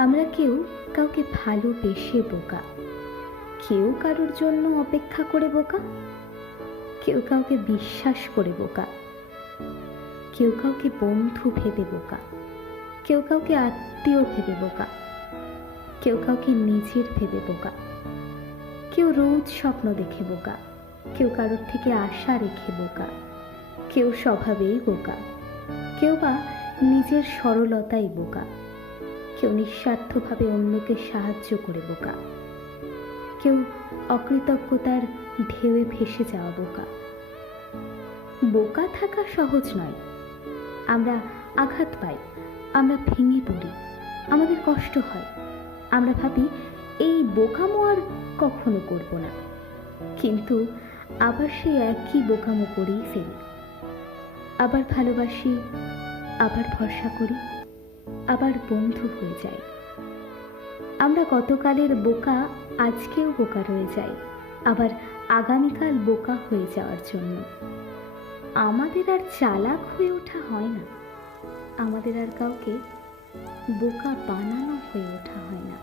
আমরা কেউ কাউকে ভালোবেসে বোকা। কেউ কারোর জন্য অপেক্ষা করে বোকা। কেউ কাউকে বিশ্বাস করে বোকা। কেউ কাউকে বন্ধু ভেবে বোকা। কেউ কাউকে আত্মীয় ভেবে বোকা। কেউ কাউকে নিজের ভেবে বোকা। কেউ রোজ স্বপ্ন দেখে বোকা। কেউ কারোর থেকে আশা রেখে বোকা। কেউ স্বভাবেই বোকা। কেউ বা নিজের সরলতাই বোকা। কেউ নিঃস্বার্থভাবে অন্যকে সাহায্য করে বোকা। কেউ অকৃতজ্ঞতার ঢেউয়ে ভেসে যাওয়া বোকা। বোকা থাকা সহজ নয়। আমরা আঘাত পাই, আমরা ভেঙে পড়ি, আমাদের কষ্ট হয়। আমরা ভাবি, এই বোকামো আর কখনো করব না। কিন্তু আবার সেই একই বোকামো করেই ফেলি। আবার ভালোবাসি, আবার ভরসা করি। আবার বন্ধু হয়ে যাই আমরা গতকালের বোকা, আজকেও বোকা রয়ে যাই। আবার আগামীকাল বোকা হয়ে যাওয়ার জন্য। আমাদের আর চালাক হয়ে ওঠা হয় না। আমাদের আর কাউকে বোকা বানানো হয়ে ওঠা হয় না।